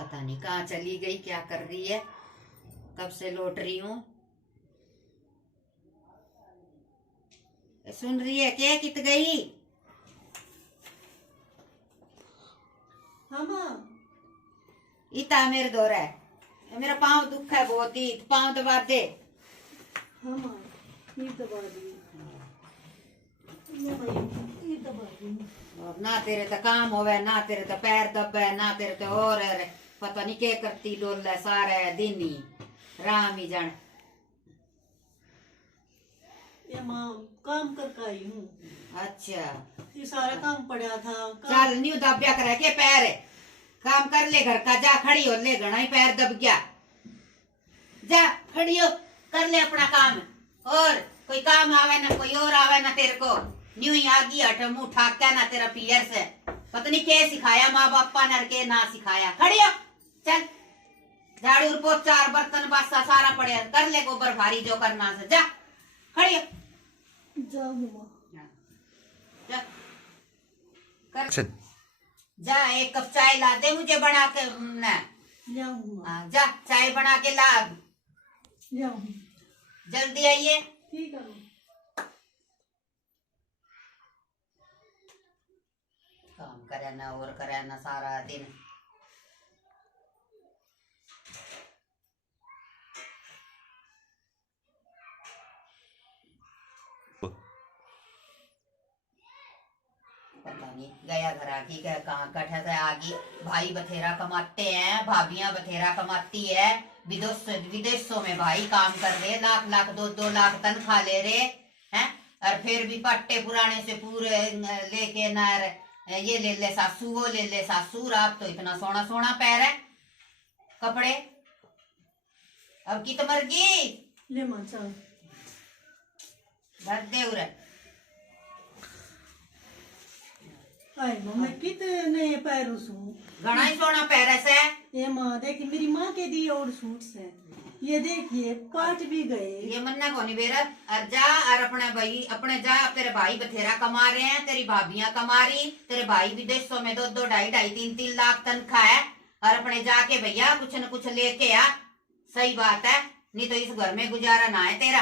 पता नहीं कहाँ चली गई, क्या कर रही है, कब से लौट रही हूँ। सुन रही है क्या, कित गई? हाँ माँ। इता मेरे दौरा है, मेरा पाँव दुख है बहुत ही, पाँव दबा दे। हाँ माँ, ये दबा दी। ये दबा दी। ना तेरे तो काम होवे, ना तेरे तो पैर दबे, ना तेरे तो और पता नहीं क्या करती डोल सारे दिन ही, राम ही जान। ये माँ काम कर आई हूँ। अच्छा, ये सारा काम पड़ा था। चल न्यू दबिया कर के पैर है, काम कर ले घर का, जा खड़ी हो ले, घना ही पैर दब गया, जा खड़ी हो कर ले अपना काम। और कोई काम आवे ना कोई और आवे ना तेरे को, न्यू ही आ गई हट मुंह ठाक क्या ना तेरा पियर से, पता नहीं क्या सिखाया माँ बापा ने के ना सिखाया। खड़ी हो, चल झाड़ू पोछा और बर्तन बासा सारा पड़े, कर ले गोबर भारी जो करना से, जा खड़ी हो। जाओ माँ। जा कर, जा एक कप चाय ला दे मुझे बना के ना। जा चाय बना के ला, जल्दी आइए। ठीक है। काम करे ना और करे ना सारा दिन। पता नहीं गया घर आगी क्या कहाँ कटा से आगी। भाई बथेरा कमाते हैं, भाभियां बथेरा कमाती है, विदेशों में भाई काम कर रहे, लाख लाख 2-2 लाख तनख्वाह ले रहे हैं, और फिर भी पट्टे पुराने से पूरे लेके ना ये ले ले सासू, वो ले ले सासू। आप तो इतना सोना सोना पैर है कपड़े, अब की तो मर्जी ले माँ चल भर दे उरे। आए माँ, मैं कितने पैरों से घना ही सोना पैर है। ये माँ देखिए, मेरी माँ के दिए और सूट से ये देखिए पाट भी गए। ये मन्ना को नहीं बेरा, और जा और अपने जा, तेरे भाई बथेरा कमा रहे हैं, तेरी भाभियां कमा रही, तेरे भाई विदेशों में 2-2, 2.5, 3-3 लाख तनख्वाह है, और अपने जाके भैया कुछ न कुछ लेके आ। सही बात है, नहीं तो इस घर में गुजारा ना है तेरा।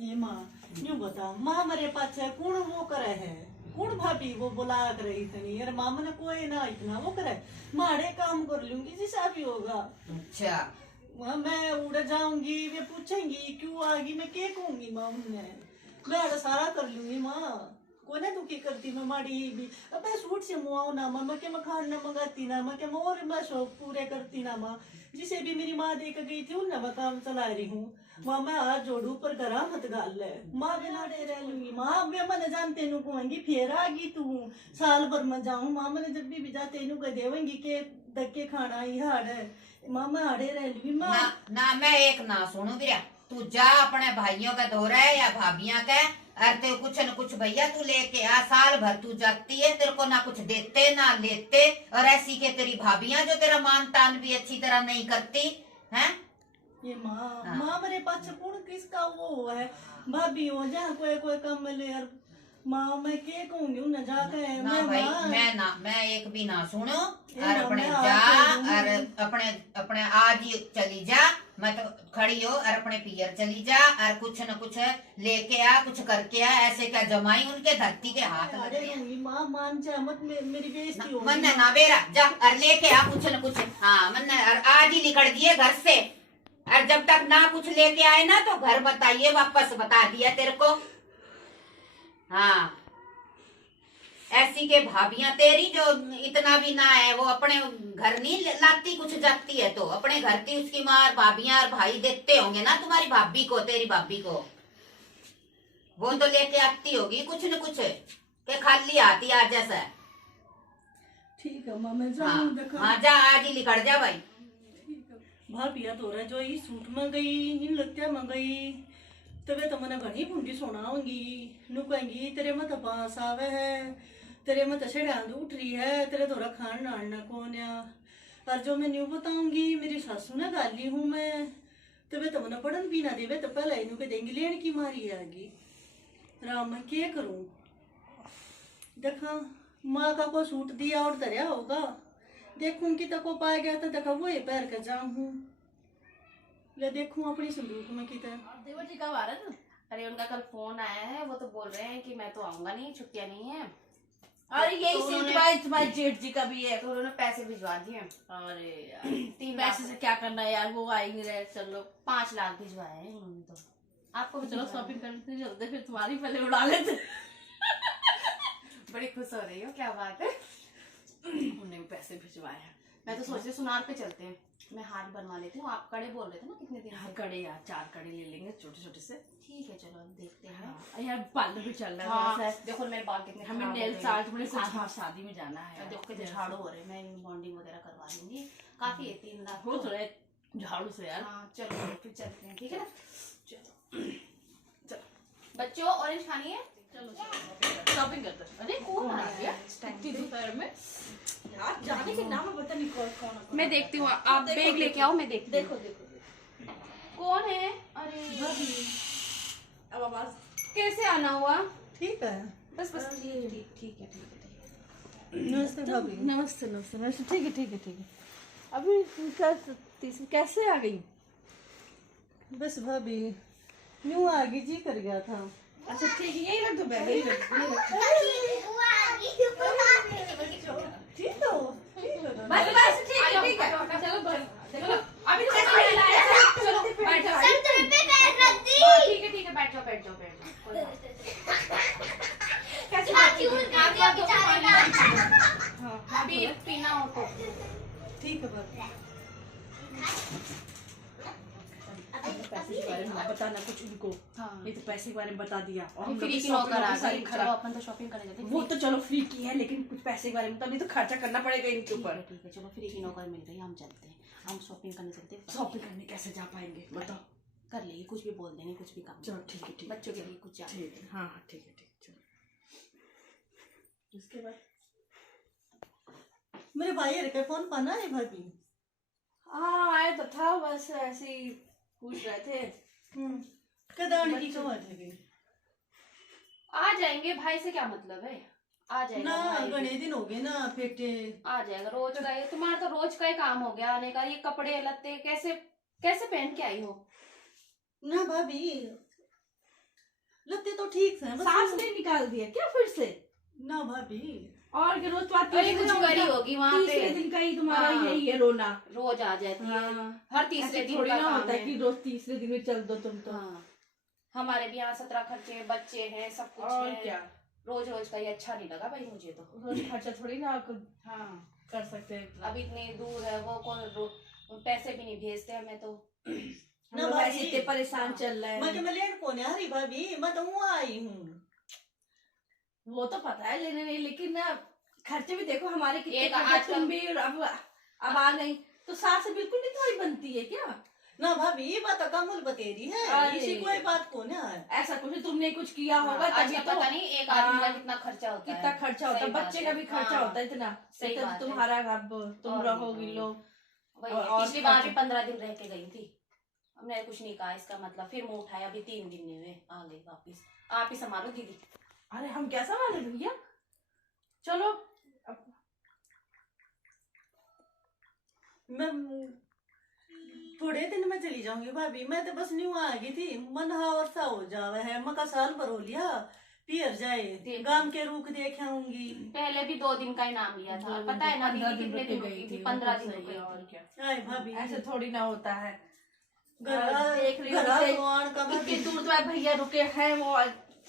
ये माँ यूँ बता, माँ मेरे पास है कौन वो करे है, कौन भाभी वो बुला कर रही थी यार, माँ मैंने कोई ना इतना वो करे, माड़े काम कर लूंगी जैसा भी होगा। अच्छा मैं उड़ जाऊंगी, वे पूछेंगी क्यों आ गई, मैं क्या कहूंगी माँ उन्हें, मैं अड़ा सारा कर लूंगी माँ, को ना दुखी करती मैं माड़ी भी। अब मैं सूट से मुआओ ना माँ, मैं क्या मैं खाना मंगाती ना माँ, क्या मैं और मैं शौक पूरे करती ना माँ, जिसे भी मेरी माँ दे कर गई थी उन मैं काम चला रही हूँ माँ। मैं हाथ जोड़ू पर घरा मत गाल ले माँ, बिना डे रह लूंगी माँ। मैं मैंने जानते नु कहूंगी फिर आ गई तू, साल भर में जाऊँ माँ, मैंने जब भी जाते नु कह देवेंगी के धक्के खाना ही हाड़ है माँ, मैं हाड़े रह लूंगी माँ। ना मैं एक ना सुनू बिया, तू जा अपने भाइयों का धोरा है या भाभियां का, और ते कुछ न कुछ भैया तू लेके आ। साल भर तू जाती है, तेरे को ना कुछ देते ना लेते, और ऐसी के तेरी भाभियां जो तेरा मान तान भी अच्छी तरह नहीं करती हैं। ये माँ माँ मेरे पास कौन किसका वो है, भाभी हो जहाँ कोई कोई काम मिले यार माँ, मैं क्या कहूंगी उन्हें जाके। ना मैं भाई मैं एक भी ना सुनो, और अपने मैं जा आज और अपने आज ही चली जा, मैं तो खड़ी हो, और अपने पियर चली जा, और कुछ न कुछ लेके आ, कुछ करके आ। ऐसे क्या जमाई उनके धरती के हाथ लग रही है। माँ मान जा मत, मेरी बेइज्जती होगी। मन ना बेरा जा और लेके आ कुछ न कुछ। हाँ मन और आज ही निकल दिए घर से, और जब तक ना कुछ लेके आए ना तो घर बताइए वापस, बता दिया तेरे को। हाँ ऐसी के भाभियां तेरी जो इतना भी ना है, वो अपने घर नहीं लाती कुछ जाती है तो अपने घर की उसकी माँ और भाभियां और भाई देते होंगे ना तुम्हारी भाभी को, तेरी भाभी को, वो तो लेके आती होगी कुछ न कुछ के खाली आती आज जैसा। ठीक है माँ, मैं जाऊँ देखो। हाँ जा आज ही निकल जा भाई। भाभिया तो रहा जो ये सूट में गई, इन लत्या में गई, तबे तो मैंने घनी भूंडी सुनाऊंगी, नु कहेंगी तेरे मत पास आवे है, तेरे मत सेड़ांद उठ रही है, तेरे थोड़ा खान नाड़ना कौन या। और जो मैं न्यू बताऊंगी मेरी सासू ने गाली हूँ मैं, तबे तो मैंने पढ़न भी ना देवे, तो पहले इन्हू के देंगी लेन की मारी आगी। राम मैं क्या करूँ, देखा माँ का को सूट दिया और धरिया होगा, देखूंगी तो को पाए गया तो देखा वो ही पैर कर जाऊं ले देखूं अपनी संदूक में किधर। देवर जी कब आ रहे थे? अरे उनका कल फोन आया है, वो तो बोल रहे हैं कि मैं तो आऊंगा नहीं, छुट्टियां नहीं है। अरे यही तो सी उन्होंने- तुम्हारे जेठ जी का भी है। तो उन्होंने पैसे भिजवा दिए। अरे यार 3 लाख पैसे से क्या करना है यार, वो आएंगे रहे। चलो 5 लाख भिजवाए हैं उन्होंने। तो आपको भी चलो भिजवाए शॉपिंग करने चलते, फिर तुम्हारी पहले उड़ा लेते। हैं। बड़ी खुश हो रही हो, क्या बात है। उन्होंने भी पैसे भिजवाए हैं। मैं तो सोच रही सुनार पे चलते हैं, मैं हाथ बनवा लेती हूँ। आप कड़े बोल रहे थे ना कितने दिन हाँ से। कड़े यार 4 कड़े ले लेंगे छोटे छोटे से। ठीक है चलो अब देखते हैं। हाँ यार पार्लर भी चल रहा है हाँ, थोड़ा सा। देखो मेरे बाल कितने हमें खराब हो नेल गए। आर्ट में कुछ शादी में जाना है। देखो कितने झाड़ू हो रहे हैं, मैं बॉन्डिंग वगैरह करवा लूंगी। काफी है 3 लाख हो तो। थोड़ा झाड़ू से यार। हाँ चलो फिर चलते हैं, ठीक है ना। चलो चलो बच्चों, ऑरेंज खानी है? चलो शॉपिंग करते हैं। अरे कौन आ गया? इतनी दोपहर में यार जाने के नाम पता नहीं कौन मैं देखती हूँ, आप बैग लेके आओ, मैं देखती हूँ। देखो देखो कौन है? अरे अब आवाज कैसे आना हुआ? ठीक है बस बस ठीक है। नमस्ते भाभी। नमस्ते नमस्ते नमस्ते। ठीक है ठीक है ठीक है। अभी कैसे आ गई? बस भाभी न्यू आगे जी कर गया था। अच्छा ठीक है, यही रख दो बैग, यही रख दो। ठीक हो बस बस ठीक है चलो बस चलो अभी तो खाना लाया है। चलो बैठ जाओ। ठीक है बैठ जाओ कोई बात नहीं। कैसे अभी पीना हो तो ठीक है भाभी। पैसे के बारे में मत बताना कुछ उनको। हाँ। ये तो पैसे के बारे में बता दिया और हम फ्री लोग की shopping नौकर आ वापस सारी गई। चलो खराब। अपन तो शॉपिंग करने जाते हैं। वो तो चलो फ्री की है, लेकिन कुछ पैसे के बारे में तो अभी तो खर्चा करना पड़ेगा इनके ऊपर। ठीक है चलो फ्री की नौकर मिल गई, हम चलते हैं। हम शॉपिंग करने चलते हैं। शॉपिंग करने कैसे जा पाएंगे बताओ? कर लेंगे, कुछ भी बोल देंगे, कुछ भी काम। चलो ठीक है ठीक है बच्चों के लिए कुछ चाहिए। ठीक है। हाँ हाँ ठीक है ठीक है चलो। इसके बाद मेरे भाई के फोन पाना है भाभी। हाँ आया तो था, बस ऐसे ही पूछ रहे थे। कदान की कमाल है आ जाएंगे, भाई से क्या मतलब है, आ जाएगा ना भाई भी। घने दिन हो गए ना फेटे। आ जाएगा, रोज का ये तुम्हारा तो रोज का ही काम हो गया आने का। ये कपड़े लत्ते कैसे कैसे पहन के आई हो? ना भाभी लगते तो ठीक है बस। सांस नहीं निकाल दिया क्या फिर से? ना भाभी और कि रोज बात अरे कुछ करी होगी वहाँ पे। तीसरे दिन का ही तुम्हारा हाँ। यही है रोना। रोज आ जाती है, हाँ। हर तीसरे ऐसे दिन थोड़ी का ना काम होता है है। कि रोज तीसरे दिन में चल दो तुम तो। हाँ हमारे भी यहाँ 17 खर्चे, बच्चे हैं, सब कुछ और है। क्या, रोज रोज का ये अच्छा नहीं लगा भाई मुझे तो। रोज खर्चा थोड़ी ना आप हाँ कर सकते हैं। अब इतनी दूर है, वो कौन पैसे भी नहीं भेजते हमें तो। हम ना लोग भाई। ऐसे इतने परेशान चल रहे मैं हैं। के मैं लेट कौन है हरी भाभी, मैं तो वहाँ आई हूँ। वो तो पता है लेने नहीं, लेकिन ना खर्चे भी देखो हमारे कितने एक खर्चे, आजकल- तुम भी अब आ गई तो सास से बिल्कुल नहीं तुम्हारी बनती है क्या? ना भाभी ये बात कमल बतेरी है, अरे। इसी कोई बात कौन है। ऐसा कुछ नहीं, तुमने कुछ किया होगा आज तभी का तो पता नहीं एक आदमी का हाँ। कितना खर्चा होता है। कितना खर्चा होता है, सही बात बच्चे का भी खर्चा हाँ, होता है इतना। सही तो बात है। तुम्हारा अब तुम और रहोगी नहीं लोग। वही और पिछली बार भी खर्चा। 15 दिन रह के गई थी, हमने कुछ नहीं कहा इसका मतलब। फिर मुंह उठाया, अभी 3 दिन नहीं हुए आ गई वापिस। आप ही संभालो दीदी। अरे हम क्या संभाले भैया, चलो अब मैं थोड़े दिन में चली जाऊंगी भाभी, मैं तो बस न्यू आ गई थी। मन और सा हो जावे है, मका साल भर हो लिया पियर जाए, देख। गांव के रूख देख आऊंगी। पहले भी 2 दिन का इनाम लिया था, पता है ना दीदी कितने दिन रुकी थी? 15 दिन रुकी और थी। क्या, आए भाभी ऐसे थोड़ी ना होता है। घर देख रही हो घर कितने- भगवान का इतनी दूर तुम्हारे भैया रुके हैं, वो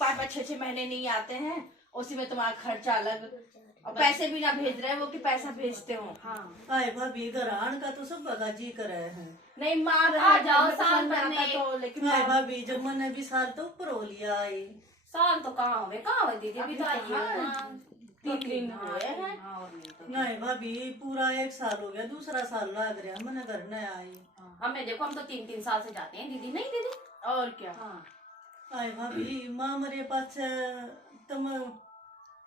5-5 6-6 महीने नहीं आते हैं, उसी में तुम्हारा खर्चा अलग, और पैसे भी ना भेज रहे हैं वो कि पैसा भेजते हो। हाँ आए भाभी घर आन का तो सब बगा जी करे हैं। नहीं मार आ जाओ, साल साल में भर आता में तो, लेकिन आए भाभी जब मैंने भी साल तो ऊपर हो लिया आई। साल तो कहाँ हुए दीदी, अभी तो आई हाँ, है 3 दिन हुए हैं। हाँ, और नहीं तो। नहीं भाभी पूरा 1 साल हो गया, दूसरा साल लग रहा मैंने घर न आई। हाँ, हमें देखो, हम तो 3-3 साल से जाते हैं दीदी। नहीं दीदी और क्या, हाँ आए भाभी माँ मेरे पास तुम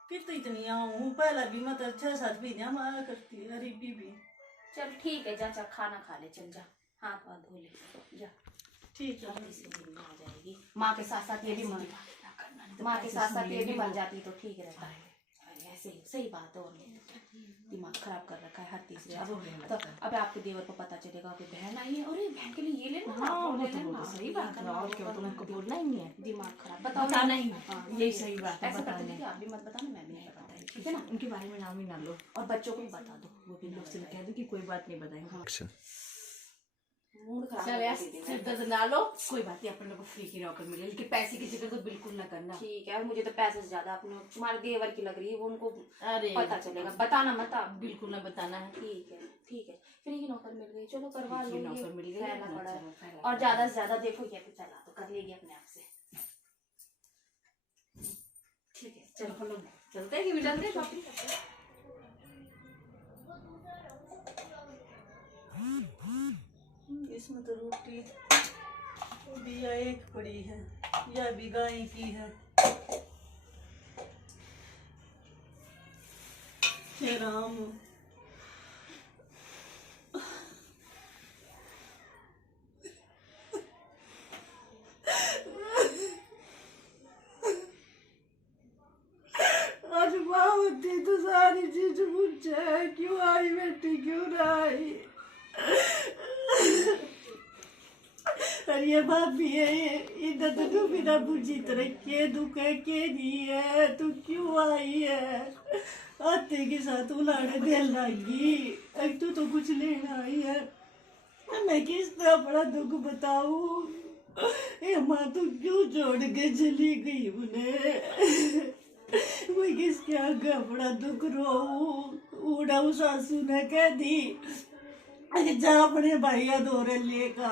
कितनी इतनी आऊँ, पहला भी मैं तो 6-7 महीने में आया करती अरे बीबी। चल ठीक है, जा खाना खा ले, चल जा हाथ वाथ धो ले जा। ठीक है तीसरे दिन में आ जाएगी। माँ के साथ साथ ये भी मर जाती तो ठीक रहता है। ऐसे ही सही बात है। और दिमाग खराब कर रखा है हर तीसरे। अब आपके देवर को पता चलेगा कि बहन आई है, अरे बहन के लिए ये लेना, हाँ, वो वो ले लेना। सही बात है। और क्या, तो उनको बोलना ही नहीं है, दिमाग खराब। बताओ बताना ही हाँ, यही सही बात है, ऐसा करते बताना थे कि आप भी मत बताना, मैं भी नहीं बताऊंगी, ठीक है ना। उनके बारे में नाम ही ना लो, और बच्चों को भी बता दो, वो भी लोग से कह दो कि कोई बात नहीं बताएंगे। मूड खराब चल हो यार, गया दीदी सिर मेरा। दर्द ना लो, कोई बात नहीं, अपन लोग को फ्री की नौकर मिले, लेकिन पैसे की जिक्र तो बिल्कुल ना करना। ठीक है, और मुझे तो पैसे से ज्यादा अपने तुम्हारे देवर की लग रही है, वो उनको अरे पता चलेगा, बताना मत आप। बिल्कुल ना बताना है। ठीक है ठीक है, फ्री की नौकर मिल गई, चलो करवा लो, फ्री की ये नौकर मिल गई, फैला अपना पड़ा है। चलो, फैला और पड़ा ज्यादा से ज्यादा देखो ये तो चला तो कर लेगी अपने आप से। ठीक है चलो चलो। हम लोग चलते हैं कि चलते हैं शॉपिंग करते हैं। इसमें तो रोटी बिया एक पड़ी है, या भी गाय की है। हे राम, आज माँ होती तो सारी चीज पूछे, क्यों आई बेटी, क्यों ना आई। अरे भाभी है, इधर तो तू बिना पूछी तरह के दुख है के नहीं है, तू क्यों आई है। आते के साथ उलाड़े दे लगी, अब तू तो कुछ लेना आई है, मैं किस तरह अपना दुख बताऊं। ए माँ, तू क्यों छोड़ के चली गई उन्हें, मैं किसके आगे अपना दुख रोऊं। उड़ा सासू ने कह दी, अरे जा अपने भैया दौरे लेगा,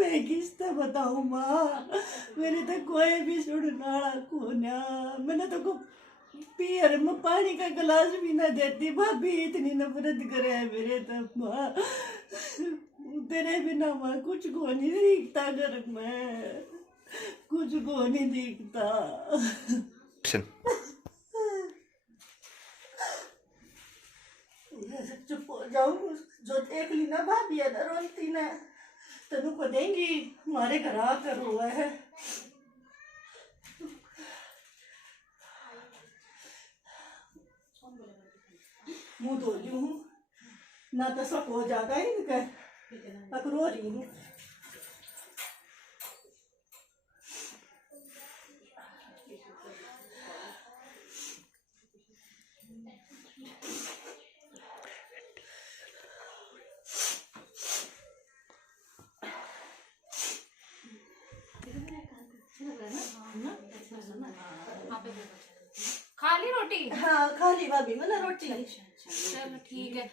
मैं किससे बताऊं माँ, मेरे तो कोई भी सुनने वाला कोना। मैंने तो को पियर में पानी का गिलास भी ना देती, भाभी इतनी नफरत करे है मेरे तो माँ। तेरे बिना माँ कुछ को नहीं दिखता घर में, कुछ को नहीं दिखता। चुप हो जाऊं, जो देख ली ना भाभी है ना रोती ना, तेनू को देंगी हमारे घर आकर हुआ है। मुंह धो ली हूँ ना, तो सब हो जाएगा इनका, तक रो रही हूँ। खा ली रोटी? हाँ खा ली भाभी, मैंने रोटी। चलो ठीक है।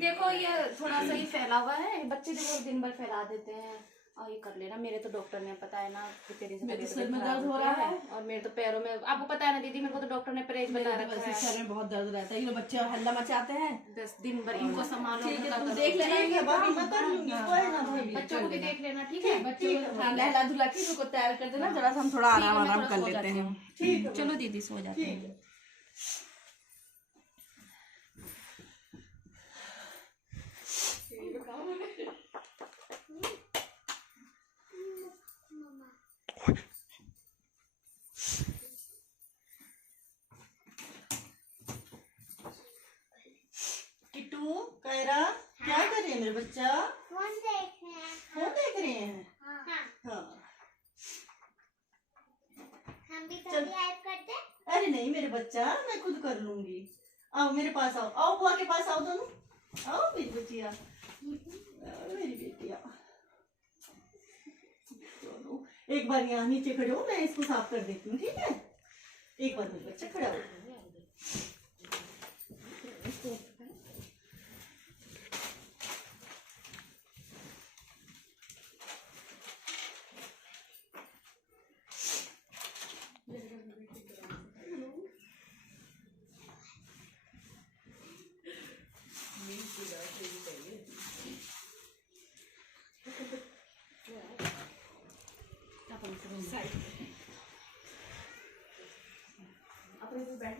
देखो ये थोड़ा सा ही फैला हुआ है, बच्चे देखो दिन भर फैला देते हैं, और ये कर लेना। मेरे तो डॉक्टर ने पता है ना कितने दिन से मेरे तबीयत सिर में खराब दर्द हो होती रहा है। और मेरे तो पैरों में, आपको पता है ना दीदी, मेरे को तो डॉक्टर ने परहेज बता रखा है। सर में बहुत दर्द रहता है, ये बच्चे हल्ला मचाते हैं। 10 दिन भर इनको संभालो, ठीक है, भला तुम करो। देख लेना। ठीक है भाभी, मैं कर लूंगी, कोई ना भाभी। बच्चों को भी देख लेना, ठीक है? बच्चों को हाँ, नहला धुला के उनको तैयार कर देना, जरा सा हम थोड़ा ठीक है, आराम मैं आराम थोड़ा कर सो लेते जाती हैं। हूँ। ठीक है चलो दीदी सो जाते ठीक हैं। है। किट्टू, कायरा, क्या कर रहे हैं मेरे बच्चा? फोन देख रहे हैं। फोन देख रहे हैं? हाँ, हाँ। हम भी चल। कभी हेल्प करते हैं? अरे नहीं मेरे बच्चा, मैं खुद कर लूंगी। आओ मेरे पास आओ, आओ बुआ के पास आओ दोनों, आओ मेरी बच्चिया, आओ मेरी बेटिया दोनों। एक बार यहाँ नीचे खड़े हो, मैं इसको साफ कर देती हूँ, ठीक है? एक बार मेरे बच्चे खड़ा हो। अपने से बैठ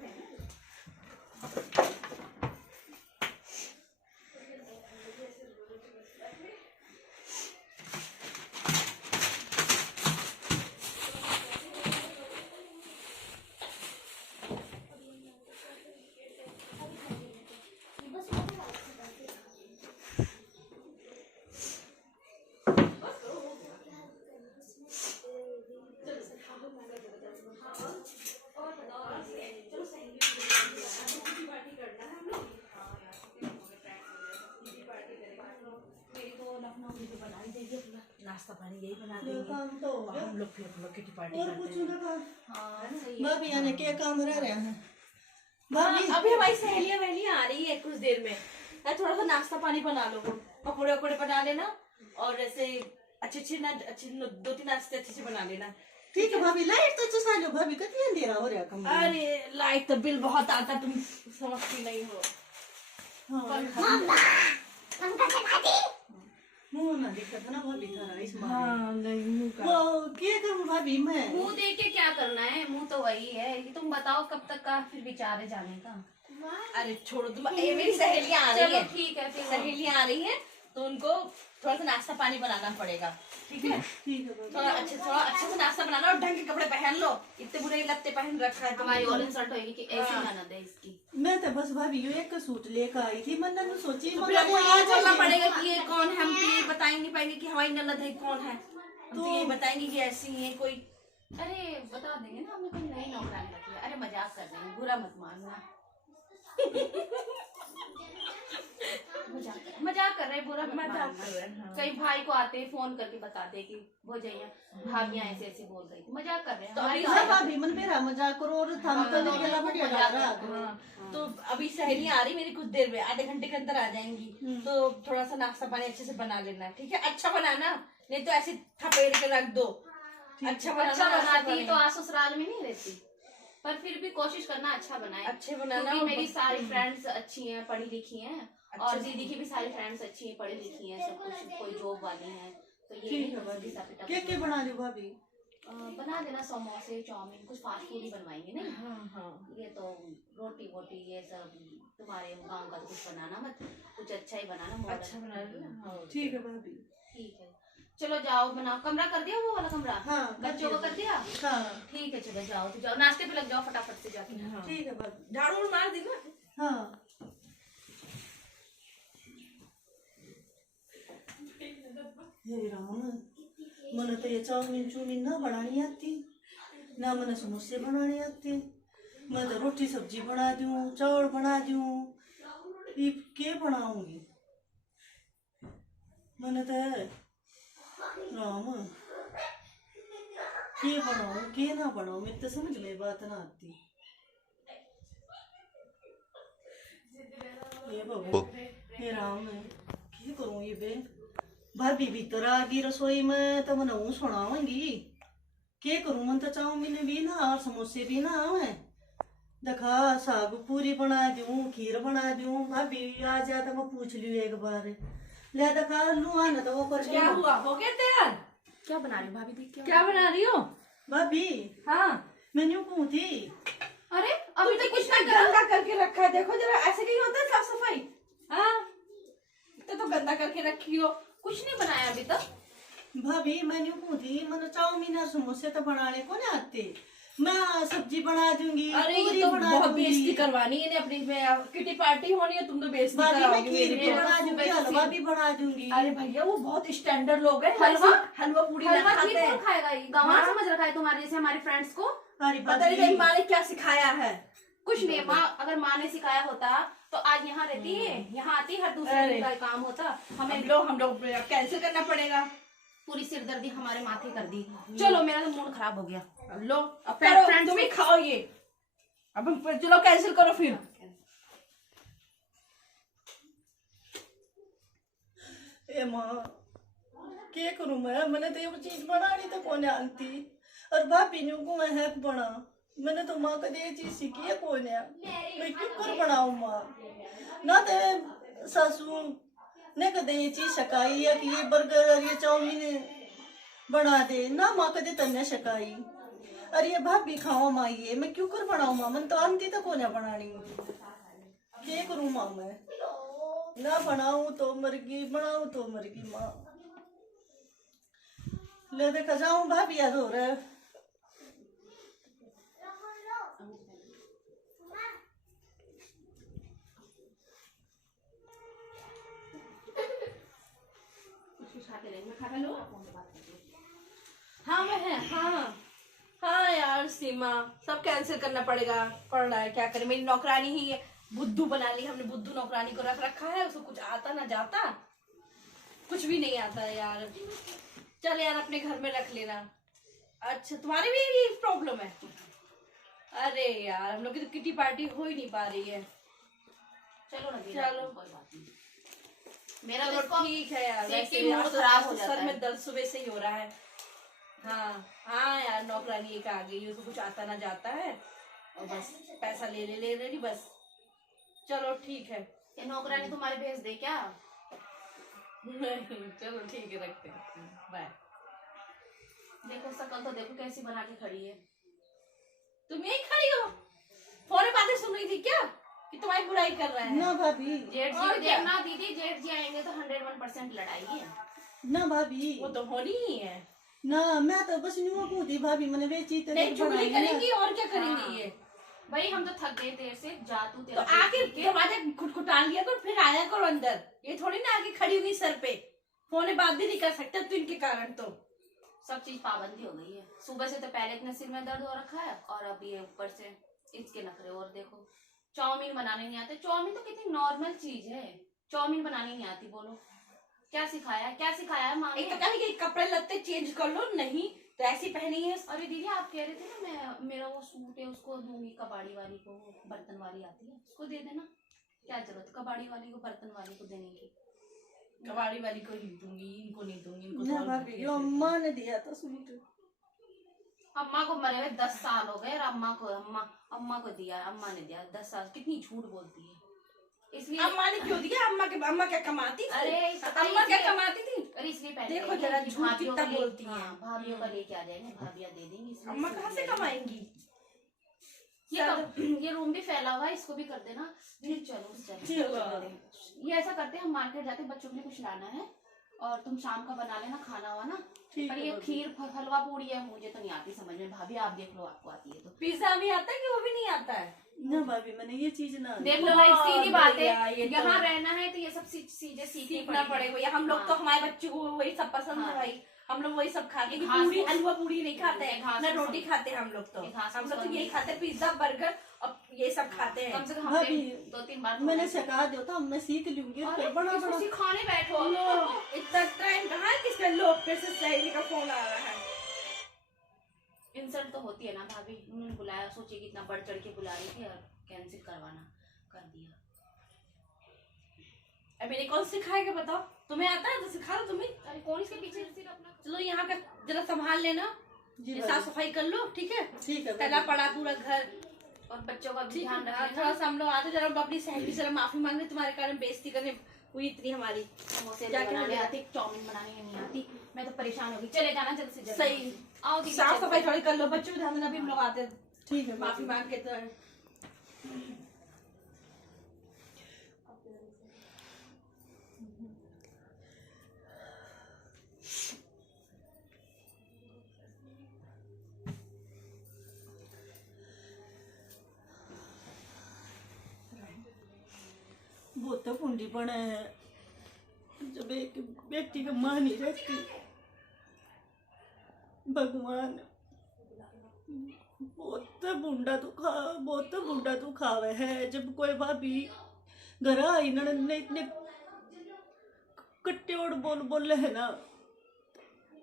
अपना वही तो बना ही देगी, अपना नाश्ता पानी यही बना ये देंगे काम तो हो और गया। हम लोग फिर हम लोग किटी पार्टी और करते कुछ हैं। ना काम हाँ सही है। भाभी यानी क्या काम रह रहा है हाँ, भाभी? अभी हमारी सहेलियां वहेलियां आ रही है कुछ देर में, थोड़ा सा नाश्ता पानी बना लो, पकौड़े वकौड़े बना लेना और ऐसे अच्छे 2-3 नाश्ते अच्छे से बना लेना। ठीक है भाभी, लाइट तो चसा लो भाभी, कितनी अंधेरा हो रहा कमरे में। अरे लाइट तो बिल बहुत आता, तुम समझती नहीं हो। मुंह ना दिक्कत है ना भाभी थारा इस मामले में। हाँ नहीं मुंह का। वो क्या करूं भाभी मैं? मुंह देख के क्या करना है, मुंह तो वही है। ये तुम बताओ कब तक का फिर विचार है जाने का? अरे छोड़ो तुम, ये मेरी सहेलियां आ रही चलो है, ठीक है फिर। सहेलियां आ रही है तो उनको थोड़ा सा नाश्ता पानी बनाना पड़ेगा, ठीक है? ठीक है भाभी। थोड़ा अच्छे से नाश्ता बनाना और ढंग के कपड़े पहन लो, इतने बुरे लत्ते पहन रखा है हमारी और तुम्हारी। इंसल्ट होगी कि ऐसी ननद है इसकी। मैं तो बस भाभी यो एक सूट लेकर आई थी, मैंने तो सोची तो मगर फिर आपको वो ये आज बोलना आई। पड़ेगा कि ये कौन है, हम तो ये बता ही नहीं पाएंगे कि हमारी ननद है कौन है, हम तो ये बताएंगे कि ऐसी है कोई। अरे बता देंगे ना, हमने कोई नई नौकरानी रखी है। अरे मजाक कर रहे हैं, बुरा मत मानना। मजाक कर रहे हैं, बुरा मत मजाक मानना। कर रहे हैं, हाँ। कई भाई को आते हैं फोन करके बताते कि वो जाइए भाभियां ऐसे ऐसे बोल रही थी। मजाक कर रहे हैं तो हमारी अभी हाँ भाभी मन मेरा मजाक करो और थम तो नहीं गला बढ़िया लग रहा है। हाँ, तो अभी सहेलियां आ रही मेरी कुछ देर में, आधे घंटे के अंदर आ जाएंगी, तो थोड़ा सा नाश्ता पानी अच्छे से बना लेना, ठीक है? अच्छा बनाना, नहीं तो ऐसे थपेड़ के रख दो। अच्छा बनाना, अच्छा नाश्ता बनाती पानी। तो आज ससुराल में नहीं रहती, पर फिर भी कोशिश करना अच्छा बनाए। अच्छे बनाना क्योंकि और मेरी सारी फ्रेंड्स अच्छी हैं, पढ़ी लिखी हैं, और दीदी की भी सारी फ्रेंड्स अच्छी हैं, पढ़ी लिखी हैं, सब कुछ कोई जॉब वाली हैं, तो ये ठीक नहीं है भाभी। घिसा पिटा क्या क्या बना लो भाभी? बना देना समोसे चाउमीन, कुछ फास्ट फूड ही बनवाएंगे नहीं। हाँ हाँ ये तो रोटी वोटी ये सब तुम्हारे गांव का तो कुछ बनाना मत, कुछ अच्छा ही बनाना, modern। अच्छा बना लेना, हाँ। ठीक है भाभी। ठीक है चलो जाओ बनाओ। कमरा कर दिया वो वाला कमरा? हाँ, कर बच्चों को दिया। कर दिया? हाँ ठीक है चलो जाओ, तो जाओ नाश्ते पे लग जाओ फटाफट से जाके। हाँ। ठीक है भाभी। झाड़ू उड़ मार दी ना? हाँ हे राम, मन तो ये चाउमीन चूमीन ना बनानी आती, ना मन समोसे बनाने आते। मैं तो रोटी सब्जी बना दूं, चावल बना दूं, ये क्या बनाऊंगी? मन तो राम के बनाऊं के ना बनाऊं, मेरे तो समझ में बात ना आती। ये बाबू हे राम, क्या करूं ये बे? भाभी भीतर आ गई रसोई में तो मैं हूँ सुनाऊंगी, क्या करूं? मन तो चाउमीन भी ना और समोसे भी ना आवे, देखा साग पूरी बना दूं, खीर बना दूं। भाभी आ जा तो मैं पूछ लियो एक बार, ले देखा लू आना तो वो पर क्या हुआ, हो गया तैयार? क्या बना रही हो भाभी भी? क्या बना रही हो? भाभी हाँ मैं यूं कहूं थी, अरे अभी तुमने तो कुछ कितना नहीं करा। गंदा करके रखा है, देखो जरा, ऐसे नहीं होता साफ सफाई? हाँ तो गंदा करके रखी हो। कुछ नहीं बनाया अभी तक। भाभी मैं यूं कहूं थी, मैंने चाउमीन और समोसे तो बनाने को नहीं आते, मैं सब्जी बना दूंगी, अरे ये पूरी तो बना बहुत दूंगी। बेइज्जती करवानी है अपनी में, किटी पार्टी होनी है, तुम तो बेइज्जती भाभी मैं कराओगी खीर मेरी भी तो। बना दूंगी, हलवा भी बना दूंगी। अरे भैया वो बहुत स्टैंडर्ड लोग हैं, हलवा? हलवा पूरी ना हलवा खीर खाते कौन हैं। खाएगा? ये गंवार हाँ। समझ रखा है तुम्हारे जैसे हमारी फ्रेंड्स को? अरे पता नहीं तेरी माँ ने क्या सिखाया है। कुछ नहीं माँ, अगर माँ ने सिखाया होता तो आज यहाँ रहती है, यहाँ आती हर दूसरे अरे। दिन का काम होता। हमें हम लोग कैंसिल करना पड़ेगा। पूरी सिरदर्दी हमारे माथे कर दी। चलो मेरा तो मूड खराब हो गया। लो अब फ्रेंड- करो, तुम ही खाओ ये, अब हम चलो कैंसिल करो फिर। ए माँ क्या करूं मैंने तो ये चीज बनानी तो कौन आती, और भाभी ने को है बना, मैंने तो माँ कदे ये चीज सीखी है कौन है, मैं क्यों कर बनाऊं माँ? ना तो सासू ने कदे ये चीज सिखाई है कि ये बर्गर और ये चाउमीन बना दे, ना माँ कदे तन्ने सिखाई। अरे ये भाभी खाओ माँ, ये मैं क्यों कर बनाऊं माँ? मन तो आंती तो कौन है बनानी, क्या करूं माँ? मैं ना बनाऊं तो मरगी, बनाऊं तो मरगी माँ। ले देखा जाऊं भाभी याद हो रहा है। हाँ मैं है, हाँ हाँ यार सीमा, सब कैंसिल करना पड़ रहा है, क्या करें? मेरी नौकरानी ही है, बुद्धू बना ली हमने, बुद्धू नौकरानी को रख रखा है, उसको कुछ आता ना जाता। कुछ भी नहीं आता है यार। चल यार अपने घर में रख लेना। अच्छा तुम्हारी भी यही प्रॉब्लम है? अरे यार हम लोग की तो किटी पार्टी हो ही नहीं पा रही है। चलो ना चलो। कोई बात नहीं। मेरा तो तो ठीक है यार, सेक वैसे के मूड आज खराब हो तो जाता सर है। में दर्द सुबह से ही हो रहा है। हाँ हाँ यार नौकरानी एक आ गई, उसको कुछ आता ना जाता है और बस पैसा ले रही बस। चलो ठीक है। ये नौकरानी तुम्हारे भेज दे क्या? नहीं चलो ठीक है रखते हैं, बाय। देखो शकल तो देखो कैसी बना के खड़ी है। तुम यही खड़ी हो, फोन में बातें सुन रही थी क्या कि तुम्हारी बुराई कर रहा है? ना भाभी, जेठ जी और को क्या? देखना दीदी, जेठ जी आएंगे तो 101% लड़ाई है। ना भाभी, वो तो होनी ही है। ना मैं तो बस न्यू को थी भाभी, मैंने वे चीज नहीं चुगली करेंगी और क्या करेंगी हाँ। ये? भाई हम तो थक गए देर से, जा तू तो तेरा आके देख के। दरवाजा खुटखुटा लिया करो, फिर आया करो अंदर। ये थोड़ी ना आके खड़ी हुई सर पे, फोन में बात भी नहीं कर सकते तो इनके कारण तो। सब चीज पाबंदी हो गई है। सुबह से तो पहले इतना सिर में दर्द हो रखा है और अब ये ऊपर से इसके नखरे। और देखो चाउमीन बनाने नहीं आते। चाउमीन तो कितनी नॉर्मल चीज है, चाउमीन बनाने नहीं आती। बोलो क्या सिखाया है, क्या सिखाया है माँ ने? एक तो कहीं कि कपड़े लत्ते चेंज कर लो, नहीं तो ऐसी पहनी है। अरे दीदी आप कह रहे थे ना मैं मेरा वो सूट है उसको दूंगी, कबाड़ी वाली को, वो बर्तन वाली आती है उसको दे देना। क्या जरूरत है कबाड़ी वाली को बर्तन वाली को देने की? कबाड़ी वाली को नहीं दूंगी, इनको नहीं दूंगी, इनको ना तो भाभी, और यो अम्मा ने दिया था सूट। अम्मा को मरे हुए 10 साल हो गए और अम्मा को दिया, अम्मा ने दिया 10 साल। कितनी झूठ बोलती है। इसलिए अम्मा ने क्यों दिया? अम्मा क्या कमाती थी? अरे अम्मा क्या कमाती थी? अरे इसलिए पहले देखो कहेंगे जरा कि झूठ भाभीियों कितना का ले- बोलती हैं। हाँ, भाभीियों का लेके आ जाएंगे, भाभियां दे देंगी इसलिए अम्मा सूट कहाँ से दिया। कमाएंगी? ये रूम भी फैला हुआ है, इसको भी कर देना। चलो ये ऐसा करते हैं, हम मार्केट जाते हैं, बच्चों के लिए कुछ लाना है और तुम शाम का बना लेना खाना वाना। ठीक पर है ये भाभी। खीर हलवा पूड़ी है, मुझे तो नहीं आती समझ में। भाभी आप देख लो, आपको आती है तो पिज्जा भी आता है कि वो भी नहीं आता है? ना भाभी, मैंने ये चीज ना देख लो भाई, सीधी बात भैया, है। ये तो- यहाँ रहना है तो ये सब चीजें सीखना पड़ेगा। हम लोग तो हमारे बच्चों को वही सब पसंद है हाँ। भाई, हम लोग वही सब खाते हैं। घास पूरी फूस- हलवा पूरी नहीं खाते घास हैं, ना फूस- रोटी खाते हैं हम लोग तो। घास हम फूस लोग तो वाला यही खाते हैं, पिज्जा बर्गर और ये सब खाते कम हैं। से कम भाभी, हफ्ते 2-3 बार मैंने सिखा दिया था, मैं सीख लूंगी। अरे फिर बड़ा इसको बड़ा सिखाने बैठो। इतना टाइम कहाँ है किसका? लोग फिर से सहेली का फोन आ रहा है। इंसल्ट तो होती है ना भाभी। उन्होंने बुलाया, सोचिए कितना बढ़ चढ़ के बुला रही थी और कैंसिल करवाना कर दिया। अब मैंने कौन सिखाएगा बताओ? तुम्हें आता है तो सिखा लो तुम्हें। अरे कौन इसके पीछे सिर अपना। चलो यहाँ का जरा संभाल लेना, जी ये भाभी। साफ सफाई कर लो, ठीक है? ठीक है फैला भाभी। पड़ा पूरा घर, और बच्चों का भी ठीक ध्यान है? रखना। थोड़ा सा हम लोग आते जरा अपनी सहेली से माफी मांगने, तुम्हारे कारण बेइज्जती करने हुई इतनी हमारी। समोसे जाके बनाने मिलेगा। आती, चाउमीन बनाने नहीं आती। मैं तो परेशान हो गई। चले जाना जल्द से जल्द। सही। आओ दीदी साफ चलते सफाई हैं। थोड़ी कर लो, बच्चों को ध्यान देना भी हम लोग आते हैं ठीक है माफी भाभी। मांग के। तो वो तो कुंडी बना है, जब एक व्यक्ति का मां नहीं रहती। भगवान बहुत बुढ़ा दुखावे है। जब कोई भाभी घर आई ने इतने कट्टे और बोले है ना,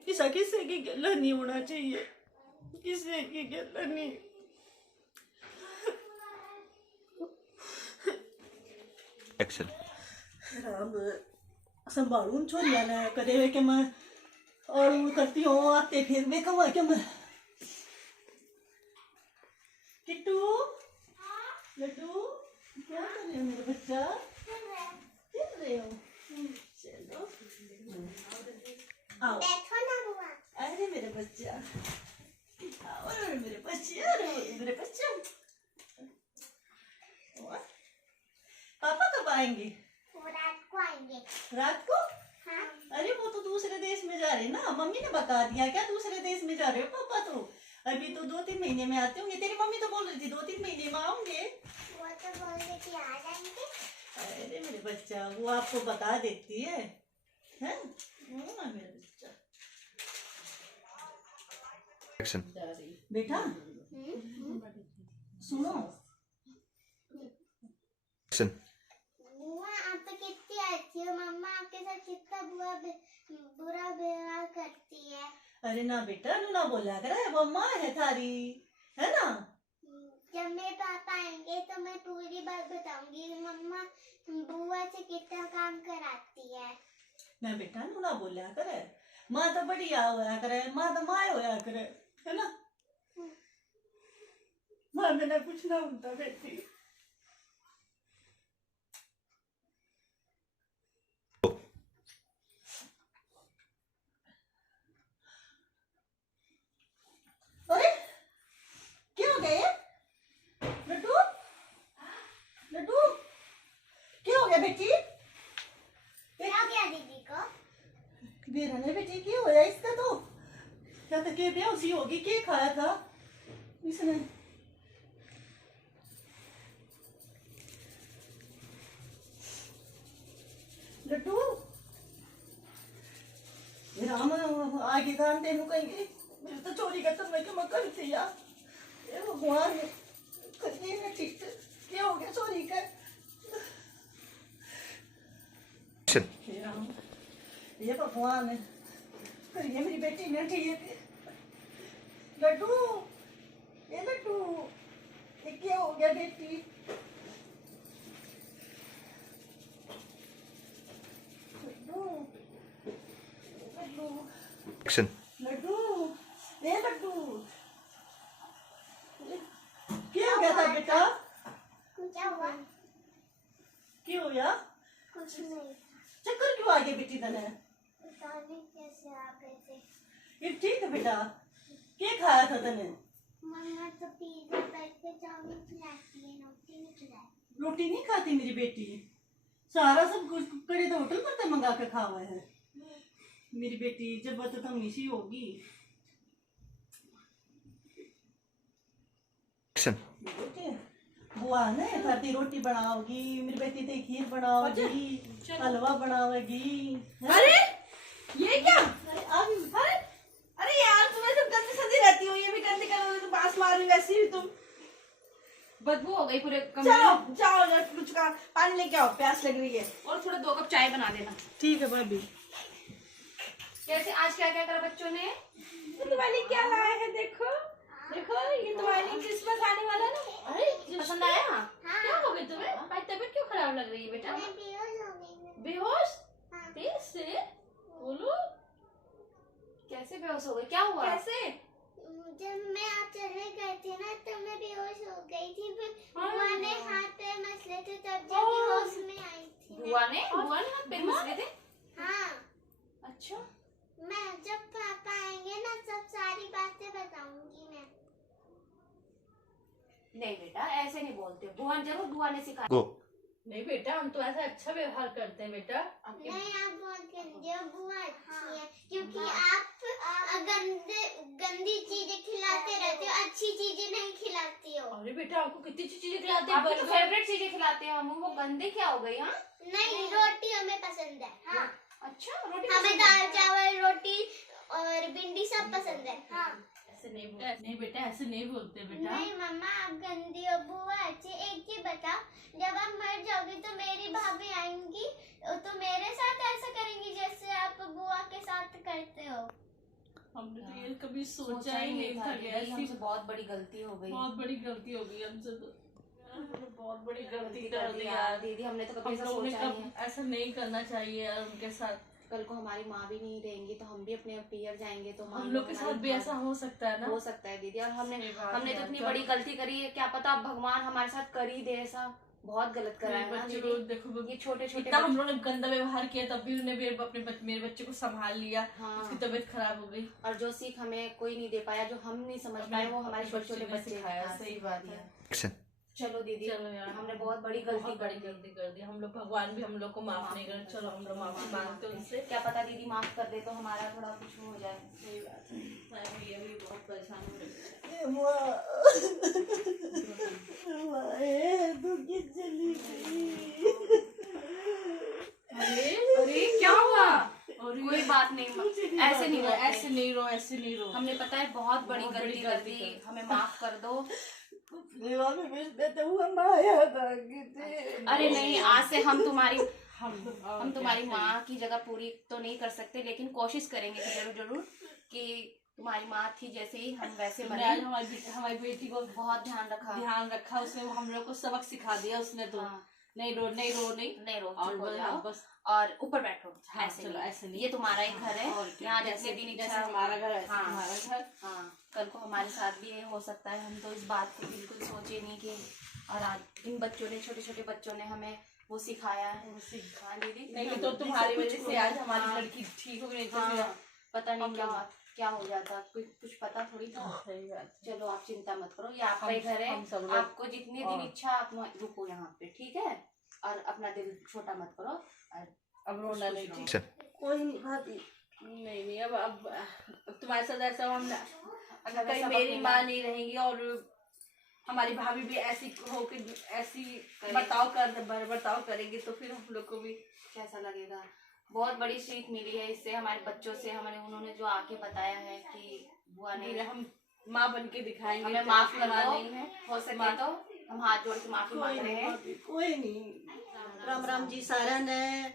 किसा किसी की गला नहीं होना चाहिए, किसी की गला नहीं। एक्शन। अब संभालूं छोरिया ने करे कि मैं और वो करती हूँ आते फिर मैं कमा के मैं। किट्टू, लड्डू, क्या कर रहे हो मेरे बच्चा? खेल रहे हो? चलो आओ। बैठो ना बुआ। अरे मेरे बच्चा, आओ मेरे बच्चे, अरे मेरे बच्चा। और पापा कब आएंगे? वो रात को आएंगे। रात को? हाँ। अरे वो तो दूसरे देश में जा रहे हैं ना, मम्मी ने बता दिया क्या दूसरे देश में जा रहे हो पापा? तो अभी तो 2-3 महीने में आते होंगे। तेरी मम्मी तो बोल रही थी 2-3 महीने में आऊंगे। वो तो बोल रही थी आ जाएंगे। अरे मेरे बच्चा, वो आपको बता देती है, हैं? मेरे बच्चा। एक्शन। बेटा सुनो, एक्शन। बुआ आप तो कितनी अच्छी हो। मम्मा आपके साथ कितना बुआ बुरा व्यवहार करती है। अरे ना बेटा, नू ना बोला करे, वो माँ है थारी, है ना। जब मेरे पापा आएंगे तो मैं पूरी बात बताऊंगी। मम्मा बुआ से कितना काम कराती है। ना बेटा, नू ना बोला करे, माँ तो बढ़िया होया करे, माँ तो माँ होया करे, है ना। माँ मैंने कुछ ना होता बेटी। अरे क्या हो गया ये? लड्डू, लड्डू क्या हो गया बेटी? क्या गया दीदी को? मेरा ने बेटी क्या होया इसका? तो क्या तो के बेहोशी होगी, क्या खाया था इसने? लड्डू राम आगे दान तेन कहेंगे, मेरे तो चोरी का तो मैं क्या मैं करती यार, ये भगवान करिए ना ठीक से, क्या हो गया चोरी का? Action. हे राम, ये भगवान करिए मेरी बेटी ने ठीक। लड्डू, ये लड्डू, ये क्या हो गया बेटी? लड्डू, लड्डू, Action. लड्डू, ये लड्डू, क्या हो गया था बेटा? क्या हुआ? क्या हो गया? कुछ नहीं। चक्कर क्यों आ गया बेटी तने? पता नहीं कैसे आ गए थे। ये ठीक है बेटा, क्या खाया था तने? मम्मा तो पिज्जा बर्गर चाउमीन खिलाती है, रोटी नहीं खिलाती। रोटी नहीं खाती मेरी बेटी, सारा सब कुछ करे तो होटल पर तो मंगा के खावा है मेरी बेटी। जब तो तुम इसी होगी Action. बेटे। बुआ ने खाती रोटी बनाओगी, मेरी बेटी ते खीर बनाओगी, हलवा बनाओगी। अरे ये क्या? अरे आ भी अरे यार, तुम्हें तो गंदी सदी रहती हो, ये भी गंदी करोगे तो बास मार रही वैसे ही तुम। बदबू हो गई पूरे कमरे जाओ में। जाओ लड्डू का पानी लेके आओ, प्यास लग रही है। और थोड़ा 2 कप चाय बना देना। ठीक है भाभी। कैसे आज क्या क्या करा बच्चों ने? तुम्हारे लिए क्या लाया है? देखो देखो, ये तुम्हारे लिए क्रिसमस आने वाला है ना। अरे पसंद आया? हाँ। क्या हो गया तुम्हें? तुम्हारी तबीयत क्यों खराब लग रही है बेटा? मैं बेहोश हो गई हूँ। बेहोश? हाँ। तेज से बोलो, कैसे बेहोश हो गई? क्या हुआ? कैसे? जब मैं आप चलने गई थी ना तो मैं बेहोश हो गई थी। फिर हाँ। बुआ ने हाथ पैर मसले थे तब जाके होश में आई थी मैं। बुआ ने हाथ पैर मसले थे? हाँ, अच्छा। मैं जब पापा आएंगे ना सब सारी बातें बताऊंगी मैं। नहीं बेटा, ऐसे नहीं बोलते। बुआ ने सिखाया। Go. नहीं बेटा, हम तो ऐसा अच्छा व्यवहार करते हैं बेटा। नहीं, आप बहुत गंदे हो। बुआ अच्छी है क्योंकि आप गंदी चीजें खिलाते रहते हो, अच्छी चीजें नहीं खिलाती हो। अरे बेटा, आपको कितनी अच्छी चीजें खिलाते हैं। आपकी तो बर्गर। फेवरेट चीजें खिलाते हैं हम। वो गंदे क्या हो गई? हाँ नहीं, रोटी हमें पसंद है। हाँ, अच्छा, रोटी हमें पसंद है। दाल चावल रोटी और भिंडी सब पसंद है। हाँ। ऐसे नहीं बोलते, नहीं बेटा, ऐसे नहीं बोलते बेटा। नहीं मम्मा, आप गंदी हो। बुआ अच्छी। एक चीज बताओ, जब आप मर जाओगे तो मेरी भाभी आएंगी तो मेरे साथ ऐसा करेंगी जैसे आप बुआ के साथ करते हो। हमने तो ये कभी सोचा ही नहीं था कि दीदी, हमसे ऐसी बहुत बड़ी गलती हो गई। बहुत बड़ी गलती हो गई हमसे तो। हमने बहुत बड़ी गलती गलती कर कर दी दी यार। यार दीदी, हमने तो कभी हम ऐसा लोगों ने सोचा नहीं कब है। ऐसा नहीं करना चाहिए यार उनके साथ। कल को हमारी माँ भी नहीं रहेंगी तो हम भी अपने पियर जाएंगे तो हम लोग के साथ भी ऐसा हो सकता है ना। हो सकता है दीदी। और हमने सही बात हमने है तो यार, इतनी क्या- बड़ी गलती करी है, क्या पता अब भगवान हमारे साथ कर ही दे ऐसा। बहुत गलत करा है मेरे ना बच्चे दीदी। को देखो, ये छोटे छोटे इतना हम लोगों ने गंदा व्यवहार किया तब भी उन्हें भी मेरे बच्चे को संभाल लिया। हाँ। उसकी तबीयत खराब हो गई। और जो सीख हमें कोई नहीं दे पाया, जो हम नहीं समझ पाए, वो हमारे छोटे छोटे ने बच्चे सिखाया। हाँ, सही बात है। Action. चलो दीदी, चलो यार, हमने बहुत बड़ी गलती बहुत बड़ी गलती कर दी हम लोग। भगवान भी हम लोग को माफ नहीं कर। चलो हम लोग माफी मांगते हैं उनसे। क्या पता दीदी माफ कर दे तो हमारा थोड़ा कुछ हो जाए। सही बात है। मैं भी अभी बहुत परेशान हो रही हूँ। ए बुआ, बुआ, ए तू किस चली गई? अरे अरे क्या हुआ? कोई बात नहीं, ऐसे नहीं रो, ऐसे नहीं रो, ऐसे नहीं रो। हमने पता है बहुत बड़ी बहुत बड़ी गलती कर गलती दी, कर दी। हमें माफ कर दो। देवा में बेच देते हुए माया था कि अरे नहीं, आज से हम हम तुम्हारी माँ की जगह पूरी तो नहीं कर सकते, लेकिन कोशिश करेंगे कि जरूर जरूर कि तुम्हारी माँ थी जैसे ही हम वैसे तुमने बने। आज हमारी बेटी को बहुत ध्यान रखा। उसने हम लोग को सबक सिखा दिया उसने तो। हाँ। नहीं रो नहीं रो, और चुप हो बस- जाओ बस और ऊपर बैठो। हाँ, ऐसे चलो, नहीं। ऐसे नहीं। ये तुम्हारा ही घर है, और क्या, यहाँ जैसे जितने दिन जैसे इच्छा हमारा घर ऐसे हाँ, हमारा घर। हाँ, कल को हमारे साथ भी ये हो सकता है। हम तो इस बात को बिल्कुल सोचे नहीं कि, और आज इन बच्चों ने, छोटे छोटे बच्चों ने हमें वो सिखाया है। हाँ दीदी, नहीं तो तुम्हारी वजह से आज हमारी लड़की ठीक हो गई, नहीं तो फिर हाँ, पता नहीं हम क्या हो जाता, कुछ पता थोड़ी था। सही बात। चलो आप चिंता मत करो, ये आपका ही घर है। हम सब लोग- आपको जितने दिन इच्छा आप रुको यहाँ पे, ठीक है? और अपना दिल छोटा मत करो। और अब रोना नहीं, ठीक एक्शन। कोई नहीं भाभी। नहीं अब तुम्हारे साथ ऐसा हम अगर कहीं सबक मेरी मिला- माँ नहीं रहेंगी और हमारी भाभी भी ऐसी हो के ऐसी बर्ताव करेगी तो फिर हम लोग को भी कैसा लगेगा। बहुत बड़ी सीख मिली है इससे, हमारे बच्चों से। हमारे उन्होंने जो आके बताया है कि बुआ ने हम माँ बन के दिखाएंगे। हमें माफ कर माँ दो, नहीं है। हो सके तो हम हाथ जोड़ के माफी मांग रहे हैं। कोई नहीं। राम राम जी सारा ने।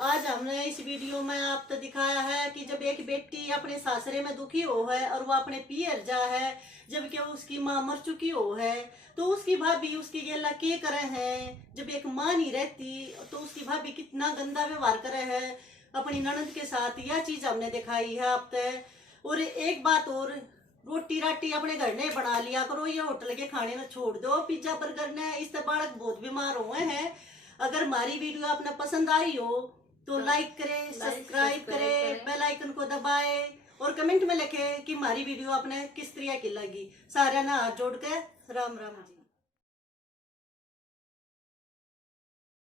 आज हमने इस वीडियो में आप तो दिखाया है कि जब एक बेटी अपने सासरे में दुखी हो है और वो अपने पियर जा है, जबकि उसकी माँ मर चुकी हो है, तो उसकी भाभी उसकी गेला के करे हैं। जब एक माँ नहीं रहती तो उसकी भाभी कितना गंदा व्यवहार करे है अपनी ननद के साथ। यह चीज हमने दिखाई है आप तय। और एक बात और, रोटी राटी अपने घर ने बना लिया करो, ये होटल के खाने में छोड़ दो। पिज्जा बर्गर ने, इससे बालक बहुत बीमार हुए हैं। अगर हमारी वीडियो आपने पसंद आई हो तो लाइक करें, सब्सक्राइब करें, बेल आइकन को दबाए और कमेंट में लिखे कि हमारी वीडियो आपने किस तरह की लगी। सारे ना हाथ जोड़ के राम राम जी।